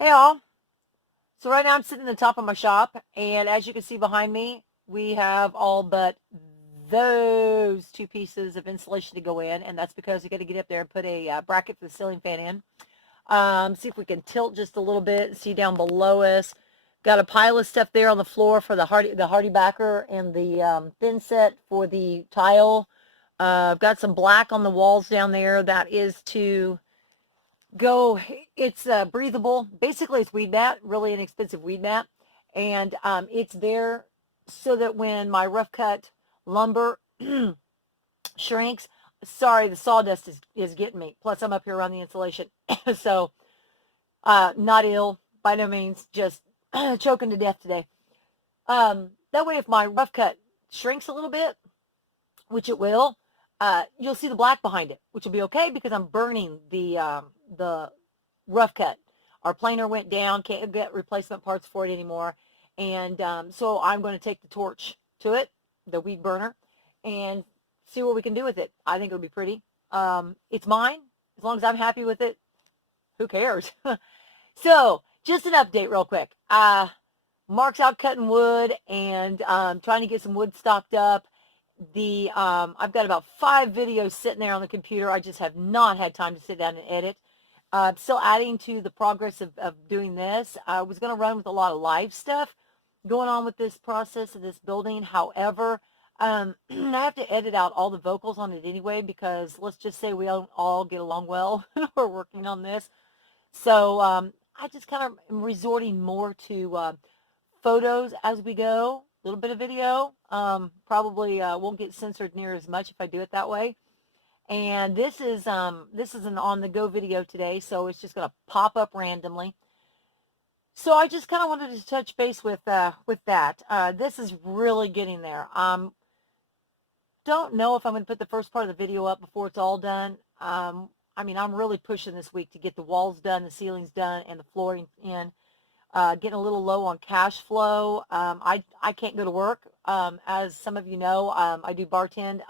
Hey all. So right now I'm sitting in the top of my shop, and as you can see behind me, we have all but those two pieces of insulation to go in, and that's because we got to get up there and put a bracket for the ceiling fan in. See if we can tilt just a little bit and see down below us. Got a pile of stuff there on the floor for the hardy backer and the thin set for the tile. I've got some black on the walls down there. That is to go. It's breathable. Basically, it's weed mat, really inexpensive weed mat, and it's there so that when my rough cut lumber shrinks, sorry, the sawdust is getting me. Plus, I'm up here around the insulation, so not ill by no means, just choking to death today. That way, if my rough cut shrinks a little bit, which it will, you'll see the black behind it, which will be okay because I'm burning the rough cut. Our planer went down, can't get replacement parts for it anymore. And so I'm going to take the torch to it, the weed burner, and see what we can do with it. I think it'll be pretty. It's mine. As long as I'm happy with it, who cares? So just an update real quick. Mark's out cutting wood and trying to get some wood stocked up. I've got about 5 videos sitting there on the computer. I just have not had time to sit down and edit. Still adding to the progress of doing this. I was going to run with a lot of live stuff going on with this process of this building. However, I have to edit out all the vocals on it anyway because let's just say we don't all get along well when we're working on this. So I just kind of am resorting more to photos as we go, a little bit of video. Probably won't get censored near as much if I do it that way. And this is an on-the-go video today, so it's just going to pop up randomly. So I just kind of wanted to touch base with that. This is really getting there. Don't know if I'm going to put the first part of the video up before it's all done. I mean, I'm really pushing this week to get the walls done, the ceilings done, and the flooring in. Getting a little low on cash flow. I can't go to work. As some of you know, I do bartend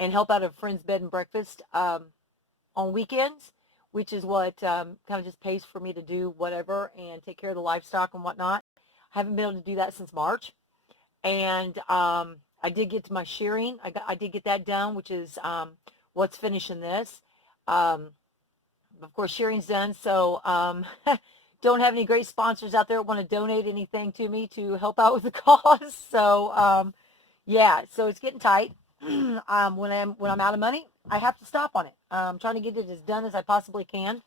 and help out at a friend's bed and breakfast on weekends, which is what kind of just pays for me to do whatever and take care of the livestock and whatnot. I haven't been able to do that since March. And I did get to my shearing. I did get that done, which is what's finishing this. Of course, shearing's done, so don't have any great sponsors out there that want to donate anything to me to help out with the cause. So yeah, so it's getting tight. When I'm out of money, I have to stop on it. I'm trying to get it as done as I possibly can.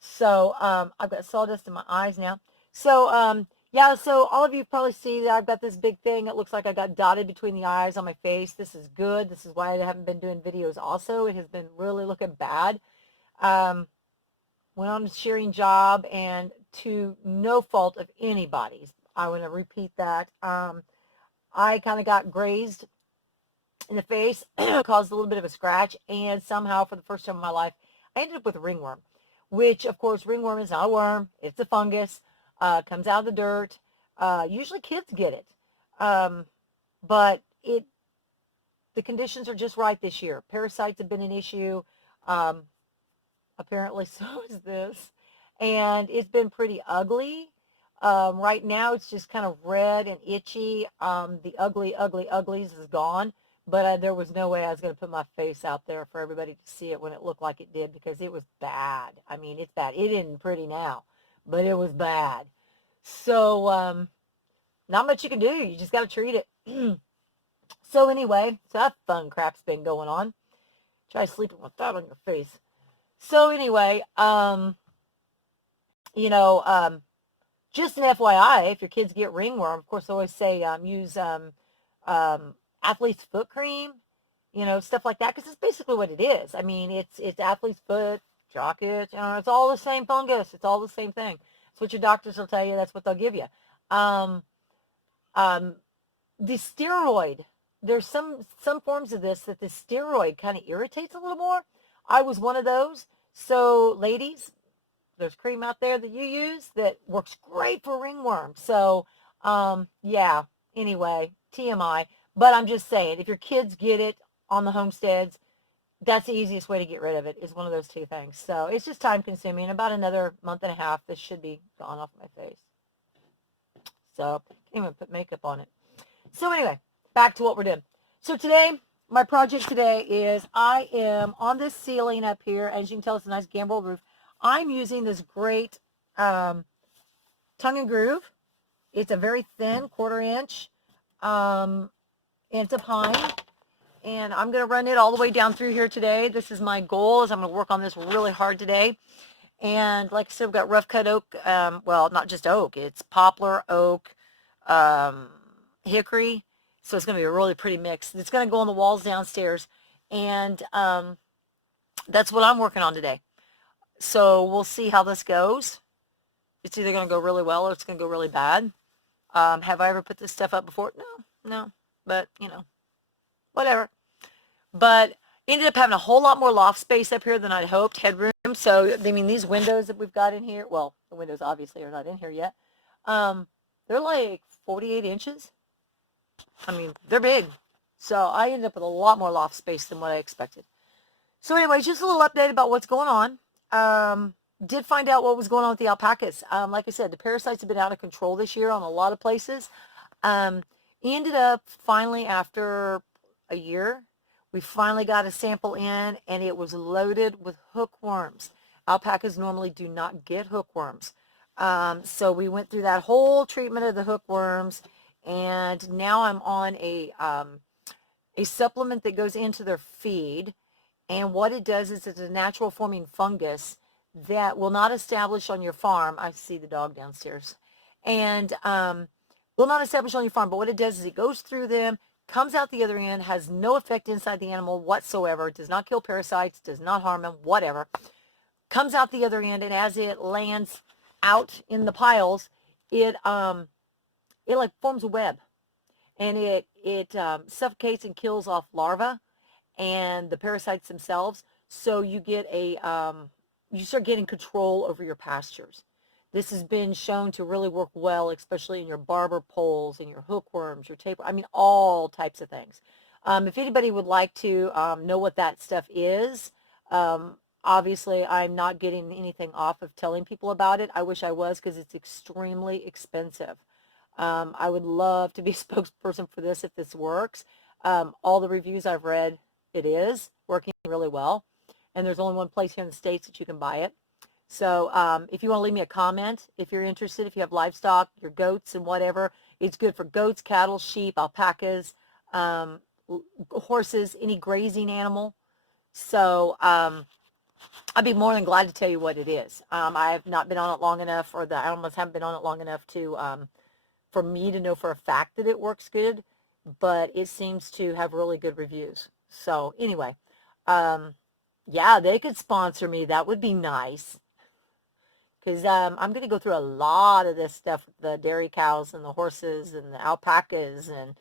So I've got sawdust in my eyes now. So yeah, so all of you probably see that I've got this big thing. It looks like I got dotted between the eyes on my face. This is good. This is why I haven't been doing videos also. It has been really looking bad. Went on a shearing job, and to no fault of anybody's, I want to repeat that. I kind of got grazed in the face, caused a little bit of a scratch, and somehow for the first time in my life, I ended up with ringworm, which of course ringworm is not a worm, it's a fungus, comes out of the dirt. Usually kids get it, but the conditions are just right this year. Parasites have been an issue. Apparently so is this. And it's been pretty ugly. Right now it's just kind of red and itchy. The uglies is gone. But there was no way I was going to put my face out there for everybody to see it when it looked like it did because it was bad. I mean, it's bad. It isn't pretty now, but it was bad. So not much you can do. You just got to treat it. So anyway, so that fun crap's been going on. Try sleeping with that on your face. So anyway, you know, just an FYI, if your kids get ringworm, of course, I always say use athlete's foot cream, stuff like that, because it's basically what it is. I mean, it's athlete's foot, jock itch, it's all the same fungus. It's all the same thing. It's what your doctors will tell you. That's what they'll give you. Um, the steroid, there's some forms of this that the steroid kind of irritates a little more. I was one of those. So ladies, there's cream out there that you use that works great for ringworm. So yeah, anyway, TMI. But I'm just saying, if your kids get it on the homesteads, that's the easiest way to get rid of it, is one of those two things. So it's just time consuming. In about another month and a half, this should be gone off my face. So can't even put makeup on it. So anyway, back to what we're doing. So today, my project today is I am on this ceiling up here. As you can tell, it's a nice gambrel roof. I'm using this great tongue and groove. It's a very thin 1/4 inch. And it's a pine. And I'm going to run it all the way down through here today. This is my goal, is I'm going to work on this really hard today. And like I said, we've got rough cut oak. Well, not just oak. It's poplar, oak, hickory. So it's going to be a really pretty mix. It's going to go on the walls downstairs. And that's what I'm working on today. So we'll see how this goes. It's either going to go really well or it's going to go really bad. Have I ever put this stuff up before? No. But, you know, whatever. But ended up having a whole lot more loft space up here than I'd hoped, headroom. So, I mean, these windows that we've got in here, well, the windows obviously are not in here yet. They're like 48 inches. I mean, they're big. So I ended up with a lot more loft space than what I expected. So anyway, just a little update about what's going on. Did find out what was going on with the alpacas. Like I said, the parasites have been out of control this year on a lot of places. Ended up finally, after a year, we finally got a sample in, and it was loaded with hookworms. Alpacas normally do not get hookworms. So we went through that whole treatment of the hookworms, and now I'm on a supplement that goes into their feed. And what it does is it's a natural forming fungus that will not establish on your farm. I see the dog downstairs. And will not establish on your farm. But what it does is it goes through them, comes out the other end, has no effect inside the animal whatsoever, does not kill parasites, does not harm them, whatever. Comes out the other end, and as it lands out in the piles, it like forms a web. And it suffocates and kills off larvae and the parasites themselves. So you get you start getting control over your pastures. This has been shown to really work well, especially in your barber poles and your hookworms, your tapeworm. I mean, all types of things. If anybody would like to know what that stuff is, obviously I'm not getting anything off of telling people about it. I wish I was, because it's extremely expensive. I would love to be a spokesperson for this if this works. All the reviews I've read, it is working really well. And there's only one place here in the States that you can buy it. So if you want to leave me a comment, if you're interested, if you have livestock, your goats and whatever, it's good for goats, cattle, sheep, alpacas, horses, any grazing animal. So I'd be more than glad to tell you what it is. I have not been on it long enough, or the animals haven't been on it long enough to for me to know for a fact that it works good, but it seems to have really good reviews. So anyway, yeah, they could sponsor me. That would be nice. Because I'm going to go through a lot of this stuff with the dairy cows and the horses and the alpacas. And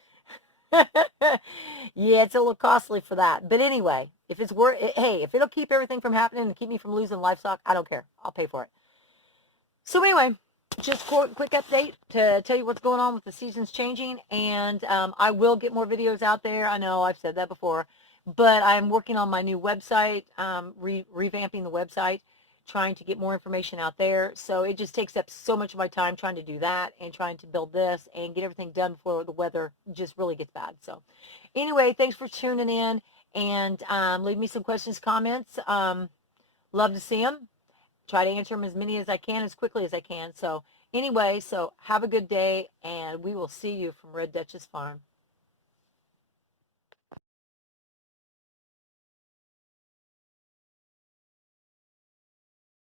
yeah, it's a little costly for that. But anyway, if it's worth it, hey, if it'll keep everything from happening and keep me from losing livestock, I don't care. I'll pay for it. So anyway, just quick update to tell you what's going on with the seasons changing. And I will get more videos out there. I know I've said that before. But I'm working on my new website, revamping the website, trying to get more information out there. So it just takes up so much of my time trying to do that and trying to build this and get everything done before the weather just really gets bad. So anyway, thanks for tuning in, and leave me some questions, comments. Love to see them. Try to answer them as many as I can, as quickly as I can. So anyway, so have a good day, and we will see you from Red Duchess Farm.